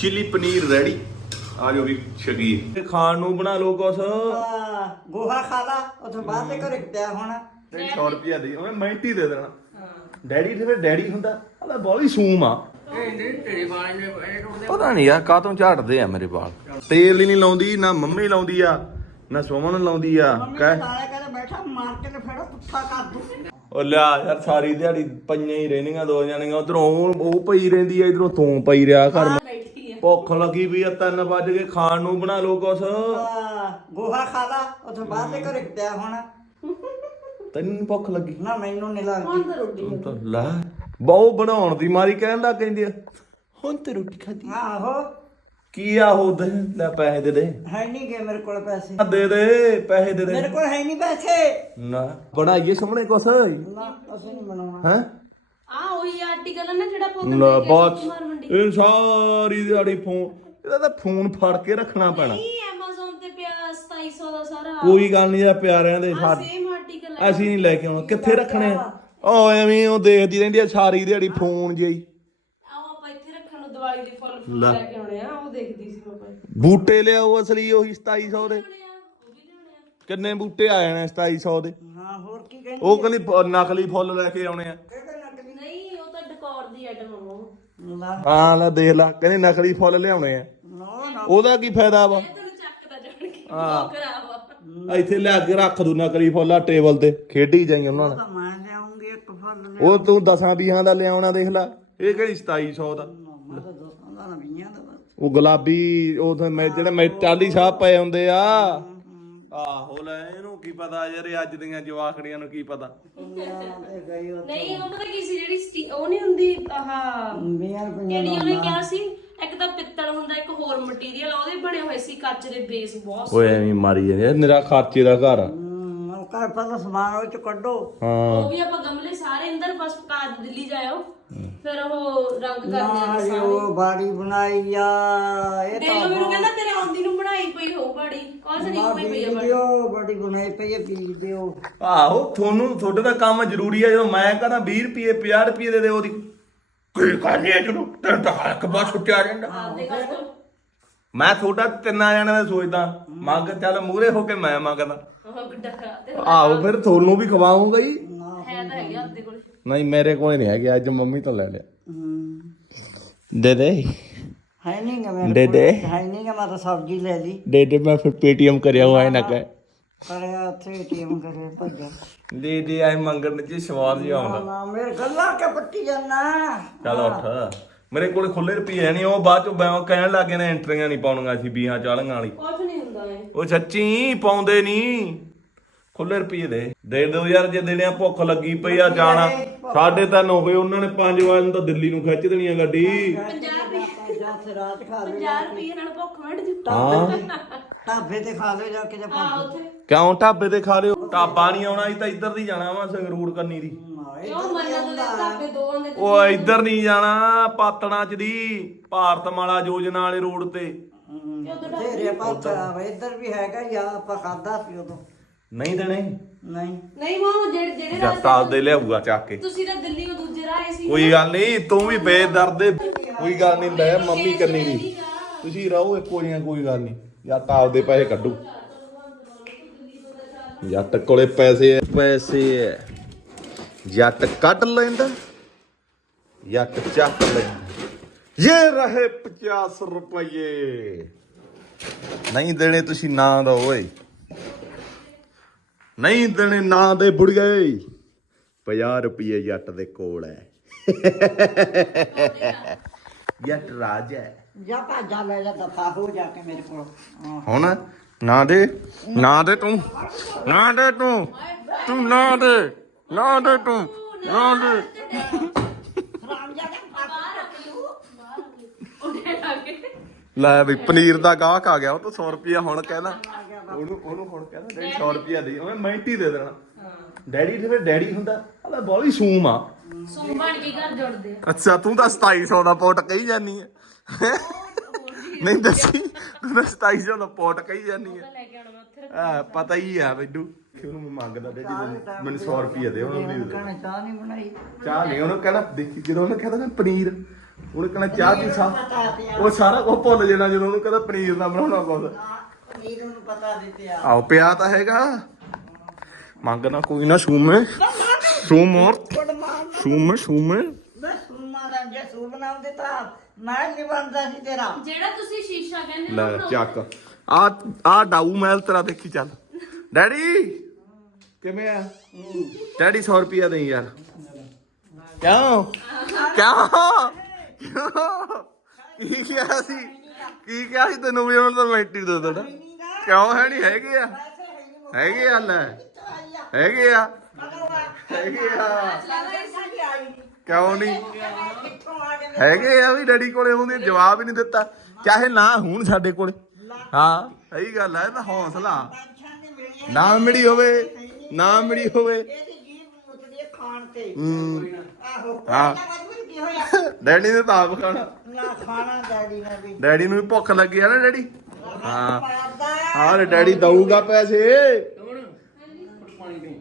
Chilli paneer ready. ਆ ਜੋ ਵੀ ਤੇ ਖਾਣ ਨੂੰ ਬਣਾ ਲਓ ਕੁਛ। ਆ, ਗੋਹਾ ਖਾ ਲਾ ਉਥੋਂ ਬਾਹਰ ਦੇ ਘਰੇ ਪਿਆ ਹੋਣਾ। 100 ਰੁਪਿਆ ਦੇ ਉਹਨੇ ਮਿੰਟੀ ਦੇ ਦੇਣਾ। ਡੈਡੀ ਤੇ ਫਿਰ ਡੈਡੀ ਹੁੰਦਾ ਹਲਾ ਬੋਲੀ ਸੂਮ ਆ। ਪਤਾ ਨਹੀਂ ਯਾਰ ਕਾਤੋਂ ਝਾੜਦੇ ਆ ਮੇਰੇ ਵਾਲ? ਤੇਲ ਹੀ ਨਹੀਂ ਲਾਉਂਦੀ ਨਾ ਮੰਮੀ ਲਾਉਂਦੀ ਆ ਨਾ ਸੋਮਨ ਲਾਉਂਦੀ ਆ। ਕਹਿ ਬੈਠਾ ਮਾਰ ਕੇ ਤੇ ਫੇਰ ਪੁੱਠਾ ਕਰ ਦੂ। ਉਹ ਲਿਆ ਯਾਰ ਸਾਰੀ ਦਿਹਾੜੀ ਪਈਆਂ ਹੀ ਰਹਿੰਦੀਆਂ ਦੋ ਜਣੀਆਂ। ਉਧਰੋਂ ਉਹ ਪਈ ਰਹਿੰਦੀ ਆ ਇਧਰੋਂ ਤੂੰ ਪਈ ਰਿਹਾ ਘਰ। ਬੈਠੀ ਆ ਭੁੱਖ ਲੱਗੀ ਵੀ ਆ 3 ਵਜ ਕੇ ਖਾਣ ਨੂੰ ਬਣਾ ਲਓ ਕੁਛ। ਆ, ਗੋਹਾ ਖਾ ਲਾ ਉਥੋਂ ਬਾਹਰ ਦੇ ਘਰੇ ਪਿਆ ਹੋਣਾ। ਤੈਨੂੰ ਨੀ ਭੁੱਖ ਲੱਗੀ? ਨਾ ਮੈਨੂੰ ਨਹੀਂ ਹੁਣ ਲੱਗਦੀ ਤਾਂ ਰੋਟੀ ਤੂੰ ਤਾਂ ਲੈ ਬਹੁ ਬਣਾਉਣ ਦੀ ਮਾਰੀ ਕਹਿਣ ਲੱਗ ਕਹਿੰਦੀ ਆ। ਹੁਣ ਤੇ ਰੋਟੀ ਖਾਦੀ ਆਹੋ। ਕੀ ਆ ਉਹ ਦੇ ਲੈ ਪੈਸੇ ਦੇ ਦੇ। ਹੈ ਨਹੀਂ ਗੇ ਮੇਰੇ ਕੋਲ ਪੈਸੇ। ਆ ਦੇ ਦੇ ਪੈਸੇ ਦੇ ਮੇਰੇ ਦੇ ਕੋਲ ਹੈ ਨਹੀਂ ਪੈਸੇ। ਨਾ ਬਣਾਈਏ ਸਾਹਮਣੇ ਕੁਛ। ਨਾ ਅਸੀਂ ਨਹੀਂ ਬਣਾਉਣਾ। ਹੈ? ਆ ਉਹੀ ਆਰਟੀਕਲ ਆ ਨਾ ਜਿਹੜਾ ਪੁੱਤ ਨਾ ਲੈ ਕੇ ਬਾਤ ਕੁਮਾਰ ਮੰਡੀ ਇਹ ਸਾਰੀ ਦਿਹਾੜੀ ਫੋਨ ਇਹਦਾ ਤਾਂ ਫੋਨ ਫੜ ਕੇ ਰੱਖਣਾ ਪੈਣਾ। ਨਹੀਂ Amazon ਤੇ ਪਿਆ 2700 ਦਾ ਸਾਰਾ। ਕੋਈ ਗੱਲ ਨਹੀਂ ਆ ਪਿਆਰਿਆਂ ਦੇ ਆ ਸਾਡੇ ਸੇਮ ਆਰਟੀਕਲ ਅਸੀਂ ਨਹੀਂ ਲੈ ਕੇ ਆਉਣਾ। ਕਿੱਥੇ ਰੱਖਣੇ ਆ? ਓ ਐਵੇਂ ਉਹ ਦੇਖਦੀ ਰਹਿੰਦੀ ਆ ਸਾਰੀ ਦਿਹਾੜੀ ਫੋਨ ਜਿਹੀ। ਆਓ ਆਪਾਂ ਇੱਥੇ ਰੱਖਣ ਨੂੰ ਦਵਾਈ ਦੇ ਫੁੱਲ ਫੁੱਲ ਲੈ। ਕੇ ਆਉਣੇ ਆ ਉਹ ਦੇਖਦੀ ਸੀ ਪਾਪਾ ਬੂਟੇ ਲਿਆਓ ਅਸਲੀ ਉਹੀ 2700 ਦੇ। ਉਹ ਵੀ ਲਿਆਉਣੇ ਆ। ਕਿੰਨੇ ਬੂਟੇ ਆ ਜਾਣੇ 2700 ਦੇ? ਹਾਂ ਹੋਰ ਕੀ ਕਹਿੰਦੀ ਉਹ ਕਹਿੰਦੀ ਪ- ਨਕਲੀ ਫੁੱਲ ਲੈ ਕੇ ਆਉਣੇ ਆ। ਦੀ ਹਾਂ ਲੈ ਦੇਖ ਲੈ ਕਹਿੰਦੇ ਨਕਲੀ ਫੁੱਲ ਲਿਆਉਣੇ ਆ। ਨੋ ਨਾ। ਉਹਦਾ ਕੀ ਫਾਇਦਾ ਵਾ? ਇਹ ਤੈਨੂੰ ਚੱਕਦਾ ਜਾਣ ਕੇ ਹਾਂ। ਕਰਾਵਾ ਇੱਥੇ ਲਿਆ ਕੇ ਰੱਖ ਦੂ ਨਕਲੀ ਫੁੱਲ ਆ ਟੇਬਲ ਤੇ। ਖੇਡੀ ਜਾਈ ਉਹਨਾਂ ਨਾਲ ਤਾਂ ਮੈਂ ਲਿਆਉਂਗੀ ਇੱਕ ਫਲ ਲਿਆ ਉਹ ਤੂੰ ਦਸਾਂ ਵੀਹਾਂ ਦਾ ਲਿਆਉਣਾ ਦੇਖ ਲੈ। ਇਹ ਕਿਹੜੀ 2700 ਦਾ? ਮੈਂ ਤਾਂ ਦੋਸਤਾਂ ਦਾ ਬਸ। ਉਹ ਗੁਲਾਬੀ ਉਹ ਤਾਂ ਮੈਂ ਜਿਹੜੇ ਮੈਂ ਟਾਲੀ ਸਾਹਿਬ ਪਏ ਹੁੰਦੇ ਆ। ਆਹੋ ਲੈ। ਕੀ ਪਤਾ ਯਾਰ ਇਹ ਅੱਜ ਦੀਆਂ ਜਵਾਖੜੀਆਂ ਨੂੰ ਕੀ ਪਤਾ। ਤੇ ਗਈ ਨਹੀਂ ਉਹ ਪਤਾ ਕੀ ਸੀ ਜਿਹੜੀ ਸਟੀ- ਉਹ ਨਹੀਂ ਹੁੰਦੀ ਆਹ ਰੁਪਈਆ ਜਿਹੜੀ ਉਹਨੇ ਕਿਹਾ ਸੀ? ਇੱਕ ਤਾਂ ਪਿੱਤਲ ਹੁੰਦਾ ਇੱਕ ਹੋਰ ਮਟੀਰੀਅਲ ਉਹਦੇ ਬਣੇ ਹੋਏ ਸੀ ਕੱਚ ਦੇ ਬੇਸ ਬਹੁਤ ਓਏ ਐਵੇਂ ਮਾਰੀ ਜਾਂਦੇ ਮੇਰਾ ਖਰਚੇ ਦਾ ਘਰ ਆ। ਕਰ ਪਹਿਲਾਂ ਸਮਾਨ ਉਹ ਚ ਕੱਢੋ। ਹਾਂ। ਉਹ ਵੀ ਆਪਾਂ ਗਮਲੇ ਸਾਰੇ ਅੰਦਰ ਬਸ ਕਾਜ ਦਿੱਲੀ ਜਾਇਓ। ਫਿਰ ਉਹ ਰੰਗ ਕਰਦੇ ਆ ਸਾਰੇ। ਉਹ ਬਾੜੀ ਬਣਾਈ ਆ ਇਹ ਦੇਖ ਤਾਂ ਲਓ ਮੈਨੂੰ ਕਹਿੰਦਾ ਤੇਰੇ ਆਉਂਦੀ ਨੂੰ ਬਣਾਈ ਪਈ ਹੋ ਬਾੜੀ। ਕੁਛ ਨਹੀਂ ਹੋਈ ਪਈ ਆ ਬਾੜੀ ਵੀਡੀਓ ਬੜੀ ਬਣਾਈ ਪਈ ਹੈ ਬੀਜ ਦਿਓ। ਆਹੋ ਤੁਹਾਨੂੰ ਤੁਹਾਡੇ ਦਾ ਕੰਮ ਜ਼ਰੂਰੀ ਆ ਜਦੋਂ ਮੈਂ ਕਹਿੰਦਾ 20 ਰੁਪਏ 50 ਰੁਪਏ ਦੇ ਦੇ ਉਹਦੀ। ਕੀ ਕਰਨੀ ਹੈ ਜਦੋਂ ਤੈਨੂੰ ਤਾਂ ਹੱਕ ਬਾ ਛੁੱਟਿਆ ਰਹਿੰਦਾ ਆਪਦੇ ਘਰ ਤੋਂ। ਮੈਂ ਤੁਹਾਡਾ ਤਿੰਨਾਂ ਜਣਿਆਂ ਦਾ ਸੋਚਦਾ ਮੰਗ ਚੱਲ ਮੂਰੇ ਹੋ ਕੇ ਮੈਂ ਮੰਗਦਾ। ਉਹ ਗੁੱਡਾ ਖਾ ਤੇ ਆਹੋ ਫਿਰ ਤੁਹਾਨੂੰ ਵੀ ਖਵਾਉਂਗਾ ਹੀ ਹੈ ਤਾਂ ਹੈਗਾ ਆਪਦੇ ਕੋਲ। ਨਹੀਂ ਮੇਰੇ ਕੋਲ ਨਹੀਂ ਹੈਗੇ ਅੱਜ ਮੰਮੀ ਤੋਂ ਲੈ ਲਿਆ। ਹਮ, ਦੇ ਦੇ। ਹੈ ਨਹੀਂ ਗਾ ਮੇਰੇ ਦੇ ਕੋਲ। ਦੇ। ਹੈ ਨਹੀਂ ਗਾ ਮੈਂ ਤਾਂ ਸਬਜ਼ੀ ਲੈ ਲਈ। ਦੇ ਦੇ ਮੈਂ ਫਿਰ ਪੇਟੀਐਮ ਕਰਿਆ ਹੋਇਆ ਹੈ ਨਾ ਕਹਿ ਕਰਿਆ ਉੱਥੇ ਏਟੀਐਮ ਕਰਿਆ ਭੱਜਾ ਦੇ ਦੇ ਆਏ ਮੰਗਣ ਚ ਸਵਾਦ ਜਿਹਾ ਆਉਂਦਾ। ਨਾ ਮੇਰੇ ਗੱਲਾਂ ਕੇ ਪੱਟੀ ਜਾਨਾ ਚੱਲ ਉੱਠ। ਮੇਰੇ ਕੋਲ ਖੁੱਲੇ ਰੁਪਏ ਨਹੀਂ ਉਹ ਬਾਅਦ ਚ ਬੈਂ ਕਹਿਣ ਲੱਗੇ ਨੇ ਐਂਟਰੀਆਂ ਨਹੀਂ ਪਾਉਣੀਆਂ ਸੀ ਬੀਹਾਂ ਚਾਲੀਆਂ ਵਾਲੀ। ਕੁਛ ਨਹੀਂ ਹੁੰਦਾ ਇਹ। ਉਹ ਸੱਚੀ ਪਾਉਂਦੇ ਨਹੀਂ ਖੁੱਲੇ ਰੁਪਏ ਦੇ। ਦੇ ਦਿਓ ਯਾਰ ਜੇ ਦੇਣੇ ਆ ਭੁੱਖ ਲੱਗੀ ਪਈ ਆ ਜਾਣਾ। ਸਾਢੇ ਤਿੰਨ ਹੋ ਗਏ ਉਹਨਾਂ ਨੇ 5 ਵਜੇ ਨੂੰ ਤਾਂ ਦਿੱਲੀ ਨੂੰ ਖਿੱਚ ਦੇਣੀ ਆ ਗੱਡੀ। 50 ਰੁਪਏ ਜਾਂ ਫਿਰ ਰਾਤ ਖਾ ਲੈ 50 ਰੁਪਏ ਨਾਲ ਭੁੱਖ ਮਿਟ ਜੂ। ਹਾਂ। ਢਾਬੇ ਤੇ ਖਾ ਲਓ ਜਾ ਕੇ ਜਾ ਆ ਉੱਥੇ। ਕਿਉਂ ਢਾਬੇ ਤੇ ਖਾ ਲਿਓ? ਢਾਬਾ ਨਹੀਂ ਆਉਣਾ ਅਸੀਂ ਤਾਂ ਇੱਧਰ ਦੀ ਜਾਣਾ ਵਾ ਸੰਗਰੂਰ ਕੰਨੀ ਦੀ। ਕਿਉਂ ਮੰਨਤ ਦੇ ਢਾਬੇ ਦੋ ਆਂਦੇ ਤੇ ਉਹ ਇੱਧਰ ਨਹੀਂ ਜਾਣਾ ਪਾਤਣਾ ਚ ਦੀ ਭਾਰਤ ਮਾਲਾ ਯੋਜਨਾ ਵਾਲੇ ਰੋਡ ਤੇ। ਤੇਰੇ ਪਾਸ ਇੱਧਰ ਵੀ ਹੈਗਾ ਜਾਂ ਆਪਾਂ ਖਾਦਾ ਸੀ ਉਦੋਂ। ਨਹੀਂ ਦੇਣੇ? ਨਹੀਂ। ਨਹੀਂ ਉਹ ਜਿਹੜੇ ਜਿਹੜੇ ਰਾਹ ਜੱਟ ਆਪਦੇ ਲਿਆਊਗਾ ਚੱਕ ਕੇ। ਤੁਸੀਂ ਤਾਂ ਦਿੱਲੀ ਨੂੰ ਦੂਜੇ ਰਾਹ ਆਏ ਸੀ। ਕੋਈ ਗੱਲ ਨਹੀਂ ਤੂੰ ਵੀ ਬੇਦਰਦ ਕੋਈ ਗੱਲ ਨਹੀਂ ਲੈ ਮੰਮੀ ਕੰਨੀ ਦੀ ਤੁਸੀਂ ਰਹੋ ਇੱਕੋ ਜਿਹੀਆਂ ਕੋਈ ਗੱਲ ਨਹੀਂ। ਜੱਟ ਆਪਦੇ ਪੈਸੇ ਕੱਢੂ। ਜੱਟ ਕੋਲੇ ਪੈਸੇ ਐ। ਪੈਸੇ ਐ। ਜੱਟ ਕੱਢ ਲੈਂਦਾ ਜੱਟ ਚੱਕ ਲੈਂਦਾ। ਇਹ ਰਹੇ 50 ਰੁਪਏ ਨਹੀਂ ਦੇਣੇ ਤੁਸੀਂ ਨਾ ਦੋ ਓਏ। ਨਹੀਂ ਦੇਣੇ ਨਾ ਦੇ ਬੁੜੀਏ। 50 ਰੁਪਏ ਜੱਟ ਦੇ ਕੋਲ ਐ। ਜੱਟ ਰਾਜ ਹੈ ਜਾ ਭਾਜਾ ਲੈ ਜਾ ਦਫਾ ਹੋ ਜਾ ਕੇ ਮੇਰੇ ਕੋਲ। ਹਾਂ। ਹੁਣ ਨਾ ਦੇ ਨਾ ਦੇ ਤੂੰ। ਨਾ ਦੇ ਤੂੰ। ਤੂੰ ਨਾ ਦੇ ਨਾ ਦੇ ਤੂੰ। ਨਾ ਦੇ। ਹਰਾਮ ਜਾ ਕੇ ਉਹਦੇ ਲਾਗੇ ਲੈ ਵੀ ਪਨੀਰ ਦਾ ਗਾਹਕ ਆ ਗਿਆ ਉਹ ਤਾਂ 100 ਰੁਪਿਆ ਹੁਣ ਕਹਿੰਦਾ ਉਹਨੂੰ ਉਹਨੂੰ ਹੁਣ ਕਹਿੰਦਾ ਡੈਡੀ 100 ਰੁਪਿਆ ਦੇ ਉਹਨੇ ਮਿੰਟੀ ਦੇ ਦੇਣਾ। ਡੈਡੀ ਤੇ ਫਿਰ ਡੈਡੀ ਹੁੰਦਾ ਹਲਾ ਬੋਲੀ ਸੂਮ ਆ। ਸੋਮ ਬਣ ਕੇ ਘਰ ਜੁੜਦੇ ਆ। ਅੱਛਾ ਤੂੰ ਤਾਂ 2700 ਦਾ ਪੋਟ ਕਹੀ ਜਾਨੀ ਹੈ ਨਹੀਂ ਦੱਸੀ ਤੂੰ ਤਾਂ 2700 ਦਾ ਪੋਟ ਕਹੀ ਜਾਨੀ ਹੈ ਲੈ ਕੇ ਆਉਣਾ ਮੈਂ ਉੱਥੇ ਰੱਖ ਆ ਪਤਾ ਹੀ ਆ ਮੈਨੂੰ ਕਿ ਉਹਨੂੰ ਮੈਂ ਮੰਗਦਾ ਡੈਡੀ ਮੈਨੂੰ ਮੈਨੂੰ 100 ਰੁਪਏ ਦੇ ਉਹਨੂੰ ਨਹੀਂ ਦੇ ਕਹਣੇ ਚਾਹ ਨਹੀਂ ਬਣਾਈ। ਚਾਹ ਨਹੀਂ ਉਹਨੂੰ ਕਹਿਣਾ ਦੇਖੀ ਜਦੋਂ ਉਹਨੇ ਕਹਿੰਦਾ ਪਨੀਰ ਉਹਨੇ ਕਹਣਾ ਚਾਹ ਪੀ ਸਾ ਉਹ ਸਾਰਾ ਕੁਝ ਭੁੱਲ ਜਾਣਾ ਜਦੋਂ ਉਹਨੂੰ ਕਹਿੰਦਾ ਪਨੀਰ ਨਾ ਬਣਾਉਣਾ ਕੁਝ ਪਨੀਰ ਨੂੰ ਪਤਾ ਦਿੱਤਿਆ ਆਓ ਪਿਆ ਤਾਂ ਹੈਗਾ। ਮੰਗਣਾ ਕੋਈ ਨਾ ਸ਼ੂਮੇ ਸ਼ੂਮਰ ਸ਼ੂਮੇ ਸ਼ੂਮੇ ਮੈਂ ਸੁਣਨਾ ਦਾ ਜੇ ਸੂ ਬਣਾਉਂਦੇ ਤਾਂ ਮੈਂ ਨਹੀਂ ਬਣਦਾ ਸੀ ਤੇਰਾ। ਜਿਹੜਾ ਤੁਸੀਂ ਸ਼ੀਸ਼ਾ ਕਹਿੰਦੇ ਲੈ ਹੋ ਨਾ, ਚੱਕ। ਆ ਆ ਡਾਊ ਮਹਿਲ ਤੇਰਾ ਦੇਖੀ ਚੱਲ। ਡੈਡੀ ਕਿਵੇਂ ਆ? ਡੈਡੀ 100 ਰੁਪਿਆ ਦੇਈ ਯਾਰ। ਕਿਉਂ ਕਿਉਂ? ਕਿਉਂ? ਕੀ ਕਿਹਾ ਸੀ? ਕੀ ਕਿਹਾ ਸੀ ਤੈਨੂੰ ਵੀ ਉਹਨਾਂ ਦਾ ਮੈਂਟੀ ਦੇ ਦੇਣਾ? ਕਿਉਂ ਹੈ ਨਹੀਂ ਹੈਗੇ ਆ? ਹੈਗੇ ਆ ਲੈ। ਹੈਗੇ ਆ। ਹੈਗੇ ਆ। ਕਿਉਂ ਨਹੀਂ ਹੈਗੇ ਆ ਵੀ ਡੈਡੀ ਕੋਲੇ ਉਹਨੇ ਜਵਾਬ ਹੀ ਨਹੀਂ ਦਿੱਤਾ। ਚਾਹੇ ਨਾ ਹੁਣ ਸਾਡੇ ਕੋਲੇ। ਹਾਂ ਸਹੀ ਗੱਲ ਹੈ ਇਹ ਤਾਂ ਹੌਸਲਾ। ਨਾ ਮਿਲੀ ਹੋਵੇ ਨਾ ਮਿਲੀ ਹੋਵੇ। ਇਹਦੀ ਜੀਭ ਮੁੱਤਦੀ ਹੈ ਖਾਣ ਤੇ। ਆਹੋ। ਹਾਂ। ਮਜਬੂਰ ਕੀ ਹੋਇਆ? ਡੈਡੀ ਨੇ ਤਾਂ ਆਪ ਖਾਣਾ। ਨਾ ਖਾਣਾ ਡੈਡੀ ਨੇ ਵੀ। ਡੈਡੀ ਨੂੰ ਵੀ ਭੁੱਖ ਲੱਗੀ ਆ ਨਾ ਡੈਡੀ? ਹਾਂ। ਹਾਂ ਡੈਡੀ ਦਊਗਾ ਪੈਸੇ।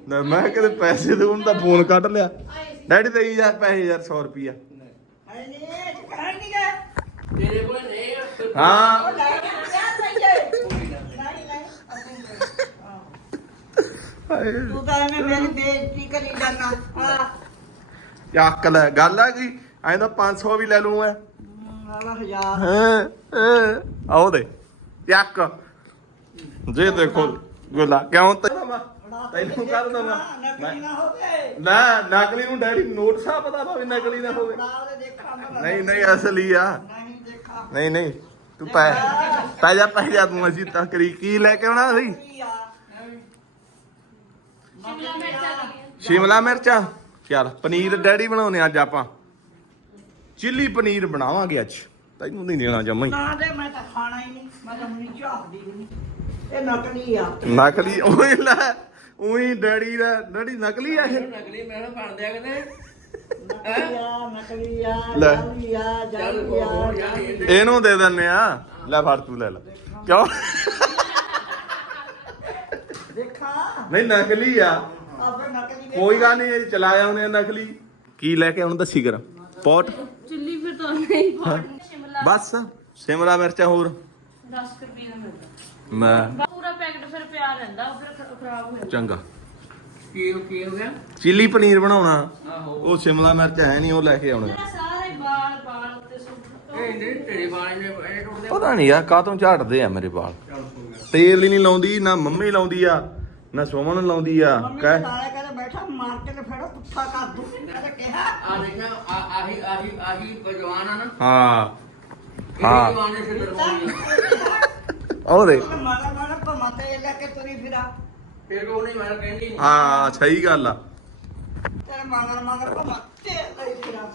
ਨਾ ਮੈਂ ਕਿਤੇ ਪੈਸੇ ਦੇ ਉਹਨੂੰ ਤਾਂ ਫੋਨ ਕੱਢ ਲਿਆ। ਡੈਡੀ ਦੇਈ ਯਾਰ ਪੈਸੇ ਯਾਰ 100 ਰੁਪਿਆ ਹੈ ਨਹੀਂ ਇਹ ਕਹਿਣ ਨਹੀਂ ਗਏ ਤੇਰੇ ਕੋਲ ਨਹੀਂ ਆ, ਤੇ ਹਾਂ। ਹਾਂ। ਤੂੰ ਐਵੇਂ ਮੇਰੀ ਬੇਇੱਜ਼ਤੀ ਕਰੀ ਜਾਣਾ ਆ ਚੱਕ ਲੈ ਗੱਲ ਆ ਕੀ? ਐਂ ਤਾਂ 500 ਵੀ ਲੈ ਲੂੰ ਮੈਂ। ਆਲਾ ਹਜ਼ਾਰ। ਹਾਂ ਆਓ ਦੇ ਚੱਕ। ਜੇ ਦੇਖੋ ਗੁਲਾ ਕਿਉਂ ਤੈਨੂੰ ਕਰ ਦਵਾਂ ਨਕਲੀ ਨਾ ਹੋਵੇ। ਨਾ ਨਕਲੀ ਨੂੰ ਡੈਡੀ ਨੋਟ ਸਾ ਪਤਾ ਭਾਵੇਂ ਨਕਲੀ ਨਾ ਹੋਵੇ। ਨਹੀਂ ਨਹੀਂ ਅਸਲੀ ਆ। ਨਹੀਂ ਦੇਖਾਂ। ਨਹੀਂ ਨਹੀਂ ਤੂੰ ਪੈ ਪੈ ਜਾ ਪੈ ਜਾ ਤੂੰ ਅਸੀਂ ਤਾਂ ਕਰੀ। ਕੀ ਲੈ ਕੇ ਆਉਣਾ ਸੀ? ਸ਼ਿਮਲਾ ਮਿਰਚ ਚੱਲ ਪਨੀਰ ਡੈਡੀ ਬਣਾਉਨੇ ਅੱਜ ਆਪਾਂ। ਚਿੱਲੀ ਪਨੀਰ ਬਣਾਵਾਂਗੇ ਅੱਜ। ਤੈਨੂੰ ਨਹੀਂ ਦੇਣਾ ਜਮਾ ਹੀ। ਨਾ ਦੇ ਮੈਂ ਤਾਂ ਖਾਣਾ ਹੀ ਨਹੀਂ। ਮੈਂ ਤਾਂ ਹੁਣੀ ਝਾਕਦੀ ਵੀ ਨਹੀਂ। ਇਹ ਨਕਲੀ ਆ। ਨਕਲੀ ਉਹੀ ਲੈ ਉਹੀ ਡੈਡੀ ਦਾ ਡੈਡੀ ਨਕਲੀ ਆ ਇਹ? ਨਕਲੀ ਮੈਡਮ ਬਣ ਦਿਆ ਕਿਤੇ ਨਕਲੀ ਆ ਨਕਲੀ ਆ ਲੈ। ਇਹਨੂੰ ਦੇ ਦਿੰਨੇ ਆ। ਲੈ ਫੜ ਤੂੰ ਲੈ ਲੈ। ਕਿਉਂ? ਦੇਖਾਂ। ਨਹੀਂ ਨਕਲੀ ਆ। ਕੋਈ ਗੱਲ ਨਹੀਂ ਇਹ ਚਲਾਇਆ ਉਹਨੇ ਨਕਲੀ। ਕੀ ਲੈ ਕੇ ਆਉਣ ਦੱਸੀ ਕਰ। ਪੋਟ। ਚਿੱਲੀ ਫਿਰ ਤਾਂ ਨਹੀਂ ਪਾਉਣੀ ਸ਼ਿਮਲਾ ਬਸ ਸ਼ਿਮਲਾ ਮਿਰਚਾਂ ਹੋਰ। 10 ਰੁਪਏ ਦਾ ਮਿਲਦਾ। ਮੈਂ। ਪੂਰਾ ਪੈਕਟ ਫਿਰ ਪਿਆ ਰਹਿੰਦਾ ਉਹ ਫਿਰ ਖ- ਖਰਾਬ ਹੋ ਜਾਂਦਾ। ਚੰਗਾ। ਕੀ ਕੀ ਹੋ ਗਿਆ? ਚਿੱਲੀ ਪਨੀਰ ਬਣਾਉਣਾ। ਆਹੋ। ਉਹ ਸ਼ਿਮਲਾ ਮਿਰਚ ਹੈ ਨਹੀਂ ਉਹ ਲੈ ਕੇ ਆਉਣੇ। ਮੇਰਾ ਸਾਰੇ ਵਾਲ ਵਾਲ ਉੱਤੇ ਸੁੱਟ ਇਹ ਨਹੀਂ ਤੇਰੇ ਬਾਣੇ ਨੇ ਇਹ ਟੁੱਟਦੇ ਪਤਾ ਨਹੀਂ ਯਾਰ ਕਾਹਤੋਂ ਝਾੜਦੇ ਆ ਮੇਰੇ ਵਾਲ? ਚੱਲ ਹੋ ਗਿਆ। ਤੇਲ ਹੀ ਨਹੀਂ ਲਾਉਂਦੀ ਨਾ ਮੰਮੀ ਲਾਉਂਦੀ ਆ ਨਾ ਸੁਮਨ ਲਾਉਂਦੀ ਆ। ਕਹਿ ਨੇ ਲਾਇਆ ਕਹਿੰਦਾ ਬੈਠਾ ਮਾਰ ਕੇ ਤੇ ਫੇਰ ਪੁੱਠਾ ਕਰ ਦੂੰ ਮੈਂ ਤਾਂ ਕਿਹਾ। ਆ ਦੇਖਿਆ ਆ- ਆਹੀ ਆਹੀ ਆਹੀ ਜਵਾਨ ਆ ਨਾ। ਹਾਂ। ਇਹ ਹਾਂ। ਜਵਾਨ ਨੇ ਸਿਰ ਦਰਵਾਉਣੀ ਉਹ ਦੇ ਮਾਰਾ ਮਾਰਾ ਭਮਾ ਤੇ ਲੈ ਕੇ ਤੁਰੀ ਫਿਰਾ। ਫਿਰ ਉਹ ਨਹੀਂ ਮੈਂ ਕਹਿੰਦੀ ਹਾਂ ਸਹੀ ਗੱਲ ਆ। ਤੇਰੇ ਮਗਰ ਮਗਰ ਭਮਾ ਤੇ ਲਈ ਫਿਰਾ।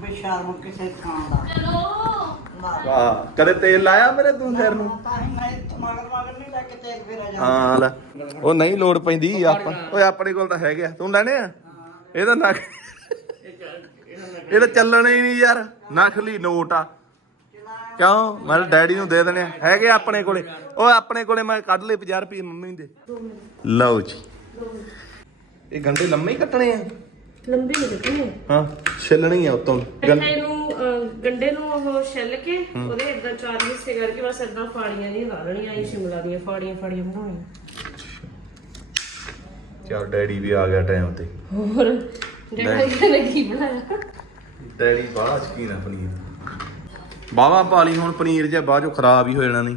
ਬੇਸ਼ਰਮ ਕਿਸੇ ਥਾਂ ਦਾ। ਚਲੋ। ਮਾਰ ਵਾਹ ਕਦੇ ਤੇਲ ਲਾਇਆ ਮੇਰੇ ਤੂੰ ਸਿਰ ਨੂੰ? ਤਾਂ ਹੀ ਮੈਂ ਇੱਥੇ ਮਗਰ ਮਗਰ ਨਹੀਂ ਲੈ ਕੇ ਤੇਲ ਫਿਰਾ ਜਾਂਦਾ। ਹਾਂ ਲੈ। ਉਹ ਨਹੀਂ ਲੋੜ ਪੈਂਦੀ ਆਪਾਂ। ਓਏ ਆਪਣੇ ਕੋਲ ਤਾਂ ਹੈਗੇ ਆ। ਤੂੰ ਲੈਣੇ ਆ? ਇਹਦਾ ਨਕ ਇਹ ਤਾਂ ਚੱਲਣੇ ਹੀ ਨਹੀਂ ਯਾਰ। ਨਕਲੀ ਨੋਟ ਆ। ਕਿਉਂ? ਮੈਂ ਡੈਡੀ ਨੂੰ ਦੇ ਦੇਣੇ ਆ। ਹੈਗੇ ਆ ਆਪਣੇ ਕੋਲੇ। ਉਹ ਆਪਣੇ ਕੋਲੇ ਮੈਂ ਕੱਢ ਲਏ 50 ਰੁਪਏ ਮੰਮੀ ਦੇ। ਲਓ ਜੀ। ਇਹ ਗੰਡੇ ਲੰਮੇ ਹੀ ਕੱਟਣੇ ਆ। ਲੰਬੀ ਨਹੀਂ ਕੱਟਣੀ ਹਾਂ ਛਿੱਲਣੀ ਆ ਉਤੋਂ। ਗੰਡੇ ਨੂੰ ਅਹ, ਗੰਡੇ ਨੂੰ ਉਹ ਛਿੱਲ ਕੇ ਉਹਦੇ ਇਦਾਂ ਚਾਰ ਹਿੱਸੇ ਕਰਕੇ ਬਸ ਇਦਾਂ ਫਾੜੀਆਂ ਨਹੀਂ ਲਾ ਲੈਣੀਆਂ ਇਹ ਸ਼ਿਮਲਾ ਦੀਆਂ ਫਾੜੀਆਂ ਫਾੜੀਆਂ ਬਣਾਉਣੀਆਂ। ਚਲ ਡੈਡੀ ਵੀ ਆ ਗਿਆ ਟਾਈਮ ਤੇ। ਹੋਰ ਜਿਹੜਾ ਇਹਨੇ ਕੀ ਬਣਾਇਆ? ਡੈਡੀ ਬਾਹਲਾ ਸ਼ਕੀਨ ਆ ਪਨੀਰ। ਬਾਵਾ ਪਾਲੀ ਹੁਣ ਪਨੀਰ ਜੇ ਬਾਅਦ ਚੋਂ ਖਰਾਬ ਹੀ ਹੋ ਜਾਣਾ ਨਹੀਂ।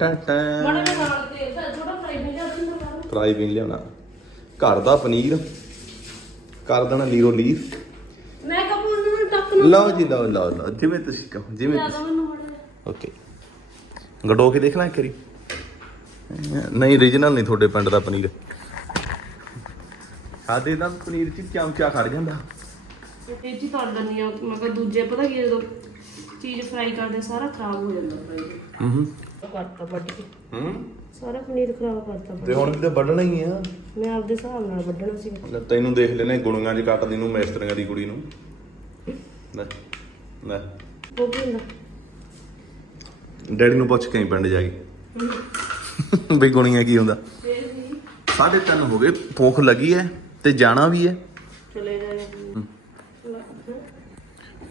ਟਾ ਟਾ। ਮਾੜਾ ਜਿਹਾ ਨਾਲ ਤਾਂ ਥੋੜਾ ਫਰਾਈ ਹੋ ਜਾਂਦਾ ਫਰਾਈ ਪੈਨ ਲਿਆਉਣਾ। ਘਰ ਦਾ ਪਨੀਰ। ਕਰ ਦੇਣਾ ਲੀਰੋ ਲੀਫ ਮੈਂ ਕਹਾਂ ਉਹਨਾਂ ਨੂੰ ਟੱਕ ਨੂੰ ਲਓ ਜੀ ਲਓ ਲਓ ਲਓ ਜਿਵੇਂ ਤੁਸੀਂ ਕਹੋ ਜਿਵੇਂ ਜ਼ਿਆਦਾ ਤੁਸੀਂ। ਮੈਨੂੰ ਮਾੜਾ। ਓਕੇ। ਗਡੋ ਕੇ ਦੇਖਣਾ ਇੱਕ ਵਾਰੀ। ਨਹੀਂ ਰੀਜਨਲ ਨਹੀਂ ਤੁਹਾਡੇ ਪਿੰਡ ਦਾ ਪਨੀਰ। ਸਾਡੇ ਤਾਂ ਪਨੀਰ ਚ ਚਮਚਾ ਖੜ ਜਾਂਦਾ। ਤੇ ਤੇਜ਼ੀ ਕਰ ਦਿੰਦੀ ਆ ਮੈਂ ਕਿਹਾ ਦੂਜੇ ਪਤਾ ਕੀ ਜਦੋਂ ਚੀਜ਼ ਫਰਾਈ ਕਰਦੇ ਸਾਰਾ ਖਰਾਬ ਹੋ ਜਾਂਦਾ ਫਰਾਈ ਹੂੰ ਕਰਤਾ ਵੱਢ ਕੇ। ਹੂੰ। ਸਾਰਾ ਪਨੀਰ ਖਰਾਬ ਕਰਤਾ ਤੇ ਹੁਣ ਵੀ ਤਾਂ ਵੱਢਣਾ ਹੀ ਆ। ਮੈਂ ਆਪਦੇ ਹਿਸਾਬ ਨਾਲ ਵੱਢਣਾ ਸੀ। ਲੈ ਤੈਨੂੰ ਦੇਖ ਲੈਨੇ ਗੁਣੀਆਂ ਚ ਕੱਟਦੀ ਨੂੰ ਮੈਸਤਰੀਆਂ ਦੀ ਕੁੜੀ ਨੂੰ। ਲੈ ਲੈ। ਉਹ ਕੀ ਹੁੰਦਾ? ਡੈਡੀ ਨੂੰ ਪੁੱਛ ਕੇ ਆਈ ਪਿੰਡ ਜਾ ਕੇ। ਵੀ ਗੁਣੀਆਂ ਕੀ ਹੁੰਦਾ? ਸਾਢੇ ਤਿੰਨ ਹੋ ਗਏ ਭੁੱਖ ਲੱਗੀ ਐ ਤੇ ਜਾਣਾ ਵੀ ਐ। ਚਲੇ ਜਾਏ।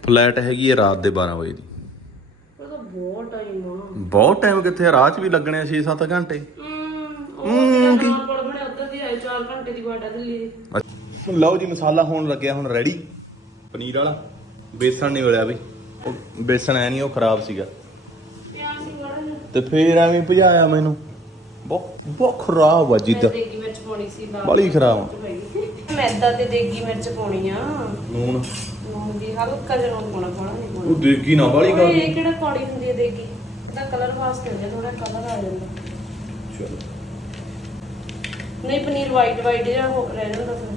ਫਲੈਟ ਹੈਗੀ ਹੈ ਰਾਤ ਦੇ 12 ਵਜੇ ਦੀ। ਉਹ ਤਾਂ ਬਹੁਤ ਟਾਈਮ ਆ। ਬਹੁਤ ਟਾਈਮ ਕਿੱਥੇ ਰਾਹ 'ਚ ਵੀ ਲੱਗਣੇ 6-7 ਘੰਟੇ। ਹੂੰ ਉੱਧਰ ਦੀ ਆਏ 4 ਘੰਟੇ ਦੀ ਵਾਟਾ ਦਿੱਲੀ ਦੀ। ਲਓ ਜੀ ਮਸਾਲਾ ਹੋਣ ਲੱਗਿਆ ਹੁਣ ਰੈਡੀ ਪਨੀਰ ਵਾਲਾ ਬੇਸਣ ਨਹੀਂ ਮਿਲਿਆ ਵੀ। ਉਹ ਬੇਸਣ ਐ ਨਹੀਂ ਉਹ ਖਰਾਬ ਸੀਗਾ। ਤੇ ਫੇਰ ਐਵੇਂ ਭਜਾਇਆ ਮੈਨੂੰ। ਬਹੁਤ ਬਹੁਤ ਖਰਾਬ ਆ ਜਿੱਦਾਂ। ਦੇਗੀ ਮਿਰਚ ਪਾਉਣੀ ਸੀ ਨਾਲ। ਬੜੀ ਖਰਾਬ ਮੈਦਾ ਤੇ ਦੇਗੀ ਮਿਰਚ ਪਾਉਣੀ ਆ। ਨੂਣ ਨੂਨ ਦੀ ਹਲਕਾ ਜਿਹਾ ਨੂਨ ਪਾਉਣਾ ਪਾਉਣਾ ਨਹੀਂ ਪਾਉਣਾ। ਉਹ ਦੇਗੀ ਨਾ ਬਾਲੀ ਓਏ, ਇਹ ਕਿਹੜਾ ਕੌੜੀ ਹੁੰਦੀ ਹੈ ਦੇਗੀ? ਇਹਦਾ ਕਲਰ ਵਾਸਤੇ ਹੋ ਜਾਂਦਾ ਥੋੜਾ ਕਲਰ ਆ ਜਾਂਦਾ। ਚਲੋ। ਨਹੀਂ ਪਨੀਰ ਵਾਈਟ ਵਾਈਟ ਜਿਹਾ ਹੋ ਰਹਿ ਜਾਂਦਾ ਫਿਰ।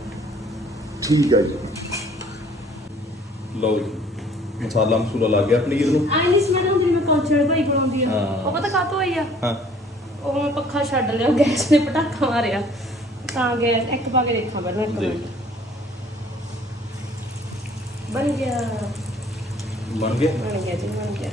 ਠੀਕ ਹੈ ਜੀ। ਲਓ ਜੀ ਮਸਾਲਾ ਮਸੂਲਾ ਲੱਗ ਗਿਆ ਪਨੀਰ ਨੂੰ। ਆਈ ਨਹੀਂ ਸਮੈਲ ਹੁੰਦੀ ਮੈਂ ਕੌਂਚੇ ਭਾਈ ਬਣਾਉਂਦੀ ਆ। ਹਾਂ। ਉਹ ਪਤਾ ਕਾਤੋਂ ਆਈ ਆ? ਹਾਂ। ਉਹ ਮੈਂ ਪੱਖਾ ਛੱਡ ਲਿਆ ਗੈਸ ਨੇ ਪਟਾਕਾ ਮਾਰਿਆ। ਤਾਂ ਗੈਸ ਇੱਕ ਪਾ ਕੇ ਦੇਖਾਂ ਪਹਿਲਾਂ ਇੱਕ ਦੇਖ। ਮਿੰਟ। ਬਣ ਗਿਆ। ਬਣ ਗਿਆ? ਬਣ ਗਿਆ ਜੀ ਬਣ ਗਿਆ।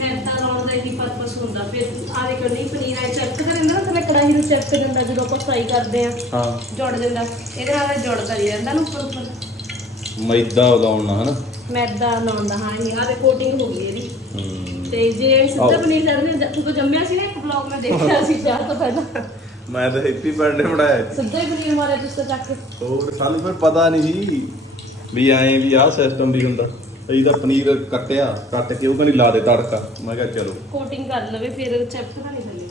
ਮੈਂ ਤਾਂ ਲਾਉਣ ਦਾ ਇਹੀ ਪਰਪਸ ਹੁੰਦਾ ਫਿਰ ਆ ਦੇਖੋ ਨਹੀਂ ਪਨੀਰ ਆ ਚੈੱਕ ਕਰ ਦਿੰਦਾ ਨਾ ਥੱਲੇ ਕੜਾਹੀ ਨੂੰ ਚੈੱਕ ਕਰ ਦਿੰਦਾ ਜਦੋਂ ਆਪਾਂ ਫਰਾਈ ਕਰਦੇ ਆ ਹਾਂ। ਜੁੜ ਦਿੰਦਾ ਇਹਦੇ ਨਾਲ ਜੁੜਦਾ ਹੀ ਰਹਿੰਦਾ ਨਾ ਉੱਪਰ ਉੱਪਰ। ਮੈਦਾ ਉਗਾਉਣਾ ਹਨਾ? ਮੈਦਾ ਲਾਉਂਦਾ ਹਾਂ ਇਹ ਆ ਤੇ ਕੋਟਿੰਗ ਹੋ ਗਈ ਇਹਦੀ। ਤੇ ਜੇ ਸਿੱਧਾ ਆਹੋ। ਪਨੀਰ ਕਰਦੇ ਤੂੰ ਜੰਮਿਆ ਸੀ ਨਾ ਇੱਕ ਬਲੌਗ ਮੈਂ ਦੇਖਿਆ ਸੀ ਚਾਰ ਤੋਂ ਪਹਿਲਾਂ। ਮੈਂ ਤਾਂ ਹੈਪੀ ਬਰਥਡੇ ਬਣਾਇਆ ਸੀ। ਸਿੱਧਾ ਹੀ ਪਨੀਰ ਮਾਰਿਆ ਤੁਸੀਂ ਤਾਂ ਚੱਕ। ਕੇ ਹੋਰ ਸਾਨੂੰ ਫਿਰ ਪਤਾ ਨਹੀਂ ਸੀ ਵੀ ਐਂ ਵੀ ਆਹ ਸਿਸਟਮ ਵੀ ਹੁੰਦਾ। ਅਸੀਂ ਤਾਂ ਪਨੀਰ ਕੱਟਿਆ ਕੱਟ ਕੇ ਉਹ ਕਹਿੰਦੀ ਲਾ ਦੇ ਤੜਕਾ। ਮੈਂ ਕਿਹਾ ਚਲੋ। ਕੋਟਿੰਗ ਕਰ ਲਵੇ ਫਿਰ ਨਾ ਨਹੀਂ ਥੱਲੇ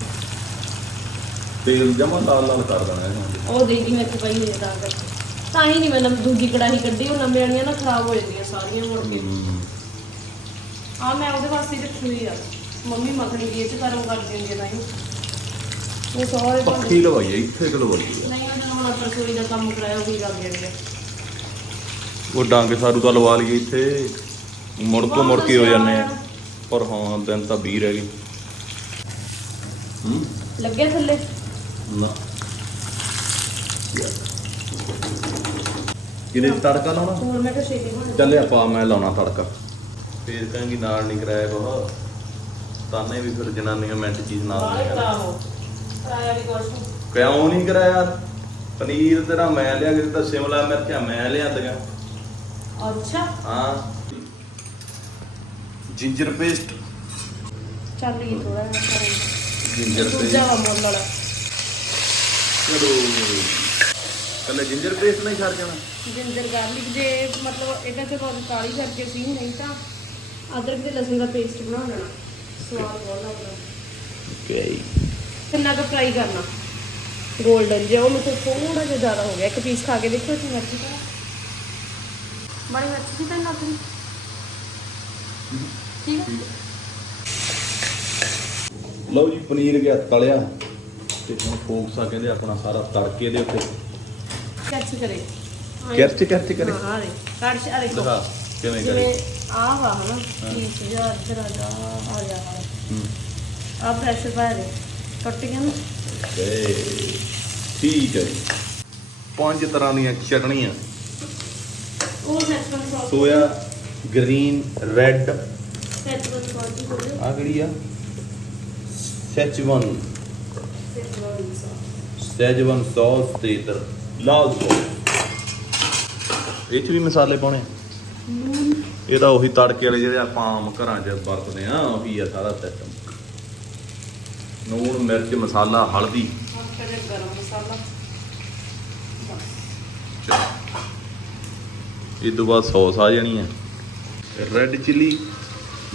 ਤੇਲ ਜਮਾ ਲਾਲ ਲਾਲ ਕਰ ਦੇਣਾ ਇਹਨੂੰ। ਉਹ ਦੇਗੀ ਮਿਰਚ ਪਈ ਹੋਈ ਹੈ ਤਾਂ ਕਰਕੇ। ਤਾਂ ਹੀ ਨਹੀਂ ਮੈਂ ਨਵੀਂ ਦੂਜੀ ਕੜਾਹੀ ਕੱਢੀ ਉਹ ਨਵੀਆਂ ਵਾਲੀਆਂ ਨਾ ਖਰਾਬ ਹੋ ਜਾਂਦੀਆਂ ਸਾਰੀਆਂ ਮੁੜ ਕੇ। ਹੂੰ। ਆ ਮੈਂ ਉਹਦੇ ਵਾਸਤੇ ਹੀ ਰੱਖੀ ਹੋਈ ਆ। ਮੰਮੀ ਮੱਖਣੀ ਦੀ ਇਹ ਚ ਗਰਮ ਕਰ ਦਿੰਦੀ ਆ ਤਾਂ ਹੀ। ਉਹ ਸਾਰੇ ਭਾਂਡੇ- ਪੱਖੀ ਲਵਾਈ ਆ, ਇੱਥੇ ਕਿ ਲਵਾਈ ਆ। ਨਹੀਂ ਉਹ ਜਦੋਂ ਹੁਣ ਆਪਾਂ ਰਸੋਈ ਦਾ ਕੰਮ ਕਰਾਇਆ ਉਹ ਵੀ ਲੱਗ ਜਾਣਗੇ ਉਹ ਡਾਂਗੇ ਸਾਰੂ ਤਾਂ ਲਵਾ ਲਈਏ ਇੱਥੇ। ਮੁੜ ਤੋਂ ਮੁੜ ਕੇ ਹੋ ਜਾਂਦੇ ਆ। ਪਰ ਹਾਂ ਦਿਨ ਤਾਂ 20 ਰਹਿ ਗਏ। ਹੂੰ? ਲੱਗਿਆ ਥੱਲੇ? ਨਾ। ਕਿਨੇ ਤੜਕਾ ਲਾਉਣਾ? ਹੋਰ ਮੈਂ ਕਿਹਾ ਛੇਤੀ ਬਣ ਚੱਲੇ ਆਪਾਂ ਮੈਂ ਲਾਉਣਾ ਤੜਕਾ। ਫੇਰ ਕਹਾਂਗੀ ਨਾਲ ਨਹੀਂ ਕਰਾਇਆ ਕੋ ਤਾਨੇ ਵੀ ਫਿਰ ਜਨਾਨੀਆਂ ਮਿੰਟ ਚੀਜ਼ ਨਾਲ ਕਰਾਇਆ ਵੀ ਕੁਛ ਨੀ। ਕਿਉਂ ਨਹੀਂ ਕਰਾਇਆ? ਪਨੀਰ ਤੇਰਾ ਮੈਂ ਲਿਆ ਕੇ ਦਿੱਤਾ ਸ਼ਿਮਲਾ ਮਿਰਚਾਂ ਮੈਂ ਲਿਆਂਦੀਆਂ ਅੱਛਾ। ਹਾਂ। ਜਿੰਜਰ ਪੇਸਟ ਚੱਲ ਇਹ ਥੋੜਾ ਜਿਹਾ ਕਰਾਂਗੇ ਜਿੰਜਰ ਦੂਜਾ ਪੇਸਟ ਵਾ ਮੁੱਲ ਵਾਲਾ। ਚਲੋ। ਕੱਲੇ ਜਿੰਜਰ ਪੇਸਟ ਨਹੀਂ ਛੱਡ ਜਾਣਾ। ਜਿੰਜਰ ਗਾਰਲਿਕ ਜੇ ਮਤਲਬ ਇਹਦੇ ਤੇ ਬਹੁਤ ਕਾਲੀ ਕਰਕੇ ਸੀ ਨਹੀਂ ਤਾਂ ਅਦਰਕ ਤੇ ਲਸਣ ਦਾ ਪੇਸਟ ਬਣਾ ਲੈਣਾ। ਸਵਾਦ ਬਹੁਤ ਲੱਗਦਾ। ਓਕੇ ਕਿੰਨਾ ਕੁ ਫਰਾਈ ਕਰਨਾ। 골ਡਨ ਜੇ ਉਹ ਮੈਨੂੰ ਥੋੜਾ ਜਿਹਾ ਜ਼ਿਆਦਾ ਹੋ ਗਿਆ। ਇੱਕ ਪੀਸ ਖਾ ਕੇ ਦੇਖੋ ਇਸ ਮਿਰਚ ਦਾ ਬੜੀ ਮਿਰਚ ਸੀ ਤਾਂ ਨਾ ਤੁਸੀਂ ਠੀਕ ਹੈ? ਲਓ ਜੀ ਪਨੀਰ ਗਿਆ ਤਲਿਆ ਤੇ ਹੁਣ ਫੋਕਸ ਆ ਕਹਿੰਦੇ ਆਪਣਾ ਸਾਰਾ ਤੜਕੇ ਦੇ ਉੱਤੇ। ਕੈਚ ਕਰੇ। ਕਿਰਚ ਕਿਰਚ ਕਰੇ। ਦੇ। ਕਾੜ ਚ ਆ ਦੇਖੋ ਕਿਵੇਂ ਕਰੇ। ਪੀਸ ਜਿਹਾ ਇੱਧਰ ਆ ਜਾ ਆ ਜਾ ਹੂੰ। ਆ ਪ੍ਰੈਸ਼ਰ ਪਾ ਦੇ। ਟੁੱਟ ਗਿਆ ਨਾ। ਓਕੇ। ਠੀਕ ਹੈ ਜੀ। ਪੰਜ ਤਰ੍ਹਾਂ ਦੀਆਂ ਚਟਣੀਆਂ। ਉਹ schezwan sauce soya green red schezwan sauce ਆ ਕਿਹੜੀ ਆ? ਸੈਚਵਨ ਸੈਚਵਨ ਸੌਸ ਤੇ ਇਧਰ ਲਾਲ ਸੌਸ ਇਹ ਚ ਵੀ ਮਸਾਲੇ ਪਾਉਣੇ। ਆ? ਇਹ ਤਾਂ ਉਹੀ ਤੜਕੇ ਵਾਲੇ ਜਿਹੜੇ ਆਪਾਂ ਆਮ ਘਰਾਂ 'ਚ ਵਰਤਦੇ ਆ ਉਹੀ ਆ ਸਾਰਾ ਸਿਸਟਮ ਨੂਣ ਮਿਰਚ ਮਸਾਲਾ ਹਲਦੀ। ਗਰਮ ਮਸਾਲਾ? ਇਹ ਤੋਂ ਬਾਅਦ ਸੌਸ ਆ ਜਾਣੀ ਹੈ red chilli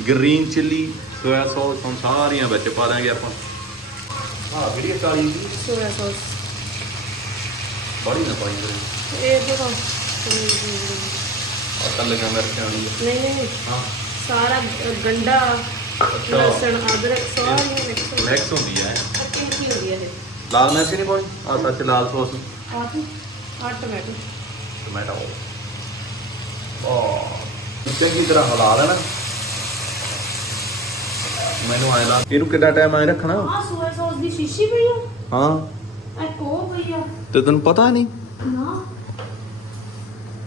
green chilli soya sauce ਹੁਣ ਸਾਰੀਆਂ ਵਿੱਚ ਪਾ ਦਾਂਗੇ ਆਪਾਂ। ਆਹ ਕਿਹੜੀ ਕਾਲੀ ਦੀ ਸੋਇਆ ਸੌਸ ਬੜੀ ਨਾ ਪਾਈ ਕਰੇ। ਇਹ ਦੇਖੋ। ਆ ਕੱਲੀਆਂ ਮਿਰਚਾਂ ਵਾਲੀ ਆ। ਨਹੀਂ ਨਹੀਂ। ਨਹੀਂ ਹਾਂ। ਸਾਰਾ ਗੰਡਾ ਅੱਛਾ। ਲਸਣ ਅਦਰਕ ਸਾਰੀਆਂ ਮਿਕਸ ਮਿਕਸ ਹੁੰਦੀ ਹੈ? ਹੈ ਲਾਲ ਮਿਰਚ ਨਹੀਂ ਪਾਉਣੀ? ਆ ਸੱਚ ਲਾਲ ਸੌਸ। ਆ ਤੂੰ ਆ ਟਮਾਟੋ। ਟਮਾਟੋ। ਉਹ ਚੰਗੀ ਤਰ੍ਹਾਂ ਹਿਲਾ ਲੈਣਾ ਮੈਨੂੰ ਆਇਆ ਲਾ ਇਹਨੂੰ ਕਿੰਨਾ ਟਾਈਮ ਆਏ ਰੱਖਣਾ? ਆ ਸੋਇਆ ਸੌਸ ਦੀ ਸ਼ੀਸ਼ੀ ਪਈ ਆ? ਹਾਂ। ਆ ਕੋ ਪਈ ਆ। ਤੇ ਤੈਨੂੰ ਪਤਾ ਨਹੀਂ? ਨਾ।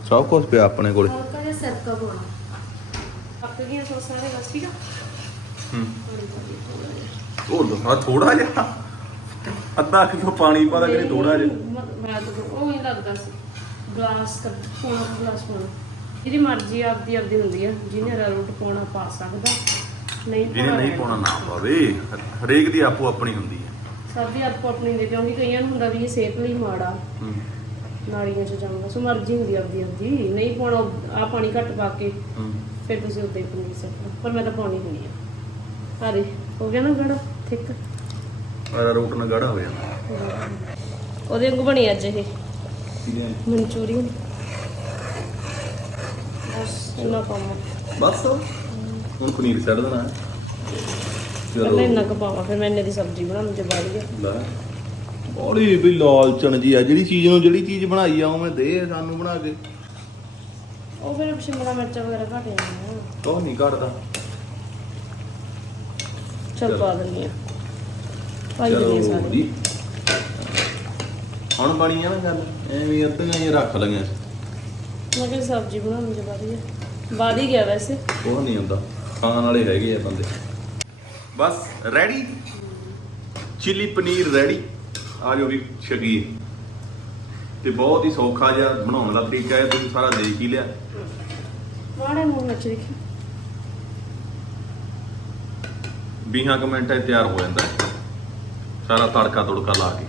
ਸਭ ਕੁਝ ਪਿਆ ਆਪਣੇ ਕੋਲ। ਹਲਕਾ ਜਿਹਾ ਸਿਰਕਾ ਪਾਉਣਾ। ਪੱਕ ਗਈਆਂ ਸੌਸਾਂ ਦੇ ਬਸ ਠੀਕ ਆ? ਹੂੰ। ਉਹ ਲੋਹਾ ਥੋੜਾ ਜਿਹਾ। ਅੱਧਾ ਕਿਲੋ ਪਾਣੀ ਪਾ ਦਾ ਕਿ ਥੋੜਾ ਜਿਹਾ। ਮ- ਤਾਂ ਉਹ ਹੀ ਲੱਗਦਾ ਸੀ। ਗਲਾਸ ਕਰ ਪਾਉਣਾ ਗਲਾਸ ਪਾਉਣਾ ਜਿਹਦੀ ਮਰਜ਼ੀ ਆਪਦੀ ਆਪਦੀ ਹੁੰਦੀ ਆ ਜਿਹਨੇ ਰੋਟ ਪਾਉਣਾ ਪਾ ਸਕਦਾ। ਨਹੀਂ ਜਿਹਨੇ ਪਾਉਣਾ ਨਹੀਂ ਪਾਉਣਾ ਨਾ ਪਾਵੇ। ਹਰੇਕ ਦੀ ਆਪੋ ਆਪਣੀ ਹੁੰਦੀ ਹੈ। ਸਭ ਦੀ ਆਪੋ ਆਪਣੀ ਦੇ ਕਿਉਂਕਿ ਕਈਆਂ ਨੂੰ ਹੁੰਦਾ ਵੀ ਇਹ ਸਿਹਤ ਲਈ ਮਾੜਾ। ਹੂੰ। ਨਾਲੀਆਂ 'ਚ ਜਾਊਗਾ ਸੋ ਮਰਜ਼ੀ ਹੁੰਦੀ ਆਪਦੀ ਆਪਦੀ। ਨਹੀਂ ਪਾਉਣਾ ਆ ਪਾਣੀ ਘੱਟ ਪਾ ਕੇ ਫਿਰ ਤੁਸੀਂ ਉੱਤੇ ਪਨੀਰ ਸਕੋ ਪਰ ਮੈਂ ਤਾਂ ਪਾਉਣੀ ਹੁੰਦੀ ਆ। ਹਾਰੇ ਹੋ ਗਿਆ ਨਾ ਗੜਾ? ਠੀਕ ਮੇਰਾ ਰੋਟ ਨਾ ਗੜਾ ਹੋ ਜਾਂਦਾ ਉਹਦੇ ਵਾਂਗੂ ਬਣੀ ਅੱਜ ਇਹ। ਮਨਚੂਰੀਅਨ। ਬਸ ਇੰਨਾ ਪਾਵਾਂ ਬਸ ਹੁਣ ਪਨੀਰ ਛੱਡ ਦੇਣਾ ਹੈ। ਪਹਿਲਾਂ ਇੰਨਾ ਕੁ ਪਾਵਾਂ ਫਿਰ ਮੈਂ ਇੰਨੇ ਦੀ ਸਬਜ਼ੀ ਬਣਾਉਣ ਤੇ ਬਾਅਦ ਗਿਆ ਲੈ ਬੋਲੀ ਵੀ ਲਾਲਚਣ ਜੀ ਆ ਜਿਹੜੀ ਚੀਜ਼ ਨੂੰ ਜਿਹੜੀ ਚੀਜ਼ ਬਣਾਈ ਆ ਉਵੇਂ ਦੇ ਸਾਨੂੰ ਬਣਾ ਕੇ ਉਹ ਫਿਰ ਸ਼ਿਮਲਾ ਮਿਰਚਾਂ ਵਗੈਰਾ ਘੱਟ ਜਾਂਦੀਆਂ ਉਹ ਨਹੀਂ ਘਟਦਾ ਚਲ ਪਾ ਦਿੰਦੀ ਆ ਪਾਈ ਦਿੰਦੀ ਆ ਚਲੋ ਸਾਰੇ ਜੀ ਹੁਣ ਬਣੀ ਆ ਨਾ ਗੱਲ ਐਵੇਂ ਅੱਧੀਆਂ ਹੀ ਰੱਖ ਲਈਆਂ ਮੈਂ ਕਿਹਾ ਸਬਜ਼ੀ ਬਣਾਉਣ ਤੇ ਬਾਅਦ ਗਿਆ ਬਾਅਦ ਹੀ ਗਿਆ ਵੈਸੇ। ਉਹ ਨਹੀਂ ਹੁੰਦਾ ਖਾਣ ਵਾਲੇ ਹੈਗੇ ਆ ਬੰਦੇ। ਬਸ ਰੈਡੀ ਚਿਲੀ ਪਨੀਰ ਰੈਡੀ ਆ ਜੋ ਵੀ ਸ਼ਕੀਰ ਤੇ ਬਹੁਤ ਹੀ ਸੌਖਾ ਜਿਹਾ ਬਣਾਉਣ ਦਾ ਤਰੀਕਾ ਹੈ ਤੁਸੀਂ ਸਾਰਾ ਦੇਖ ਹੀ ਲਿਆ। ਮਾੜੇ ਮੂੰਹ ਵਿੱਚ ਦੇਖੀ 20 ਕੁ ਮਿੰਟਾਂ 'ਚ ਤਿਆਰ ਹੋ ਜਾਂਦਾ ਹੈ। ਸਾਰਾ ਤੜਕਾ ਤੁੜਕਾ ਲਾ ਕੇ।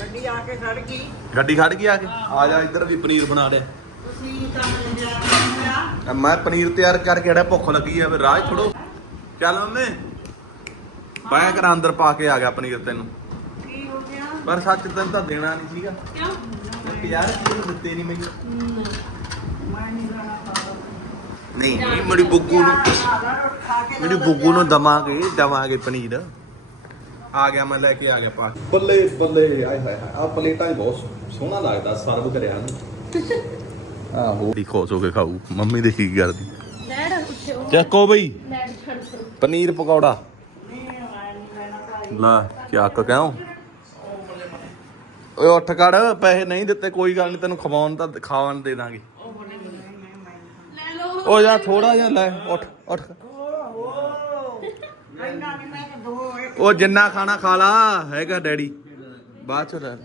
ਗੱਡੀ ਆ ਕੇ ਖੜ ਗਈ। ਗੱਡੀ ਖੜ ਗਈ ਆ ਕੇ? ਆ ਜਾ ਇੱਧਰ ਵੀ ਪਨੀਰ ਬਣਾ ਲਿਆ। ਤੁਸੀਂ ਕੰਮ ਲਿਆ ਹੋਇਆ ਮੈਂ ਪਨੀਰ ਤਿਆਰ ਕਰਕੇ ਆੜਾ ਭੁੱਖ ਲੱਗੀ ਆ ਫਿਰ ਰਾਜ ਛੋੜੋ ਚੱਲ ਮੰਮੀ। ਪਾਇਆ ਕਰ ਅੰਦਰ ਪਾ ਕੇ ਆ ਗਿਆ ਪਨੀਰ ਤੈਨੂੰ। ਕੀ ਹੋ ਗਿਆ? ਪਰ ਸੱਚ ਤੈਨੂੰ ਤਾਂ ਦੇਣਾ ਨਹੀਂ ਸੀਗਾ। ਕਿਉਂ? ਯਾਰ ਕਿਉਂ ਦਿੱਤੇ ਨਹੀਂ ਮੈਨੂੰ। ਮੈਂ ਨਹੀਂ ਨਹੀਂ ਮੇਰੀ ਬੁੱਗੂ ਨੂੰ ਮੇਰੀ ਬੁੱਗੂ ਨੂੰ ਦਵਾਂਗੇ ਦਵਾਂਗੇ ਪਨੀਰ। ਆ ਗਿਆ ਮੈਂ ਲੈ ਕੇ ਆ ਗਿਆ ਪਾ ਕੇ। ਬੱਲੇ ਬੱਲੇ ਆਏ ਹਾਏ ਹਾਏ ਆ ਪਲੇਟਾਂ ਹੀ ਬਹੁਤ ਸੋਹਣਾ ਲੱਗਦਾ ਸਰਵ ਕਰਿਆ ਨੂੰ। ਆਹੋ। ਦੀ ਖੋਸ ਹੋ ਕੇ ਖਾਊ। ਮੰਮੀ ਦੇ ਕੀ ਕਰਦੀ? ਲੈੜ ਉੱਥੇ ਉਹ ਚੱਕੋ ਬਈ। ਲੈੜ ਛੱਡ ਪਨੀਰ ਪਕੌੜਾ। ਨਹੀਂ ਮੈਂ ਨਹੀਂ ਲੈਣਾ ਭਾਈ ਲੈ ਚੱਕ ਕਿਉਂ? ਓਏ ਉੱਠ ਕੜ ਪੈਸੇ ਨਹੀਂ ਦਿੱਤੇ ਕੋਈ ਗੱਲ ਨਹੀਂ ਤੈਨੂੰ ਖਵਾਉਣ ਤਾਂ ਖਾਵਣ ਦੇ ਦਾਂਗੇ। ਓ ਯਾਰ ਥੋੜਾ ਜਿਹਾ ਲੈ ਉੱਠ ਉੱਠ। ਉਹ ਜਿੰਨਾ ਖਾਣਾ ਖਾ ਲਾ ਹੈਗਾ ਡੈਡੀ। ਬਾਅਦ ਚ ਲੈ।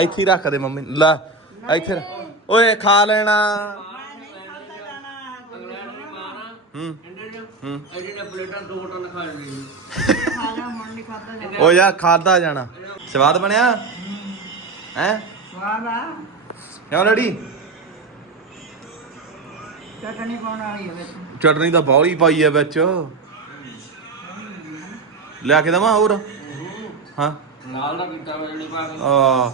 ਇੱਥੇ ਹੀ ਰੱਖ ਦੇ ਮੰਮੀ ਨੂੰ। ਲੈ ਇੱਥੇ ਰੱਖ। ਓਏ ਖਾ ਲੈਣਾ। ਹੂੰ। ਹੂੰ। ਇਹਦੇ ਨੇ ਪਲੇਟਾਂ ਦੋ ਟਨ ਖਾ ਲਈ ਖਾ ਜਾ ਹੁਣ ਨਹੀਂ ਖਾਂਦਾ ਜਾਣਾ ਓ ਯਾਰ ਖਾਦਾ ਜਾਣਾ। ਸਵਾਦ ਬਣਿਆ? ਹੈ? ਸਵਾਦ ਆ। ਕਿਉਂ ਡੈਡੀ ਚਟਣੀ ਪਾਉਣ ਵਾਲੀ ਚਟਨੀ ਤਾਂ ਬਾਹਲੀ ਪਾਈ ਐ ਵਿੱਚ। ਲਿਆ ਕੇ ਦਵਾਂ ਹੋਰ? ਹਾਂ। ਨਾਲ ਦਾ ਕੀਤਾ ਹੋਇਆ ਪਾ ਕੇ। ਆ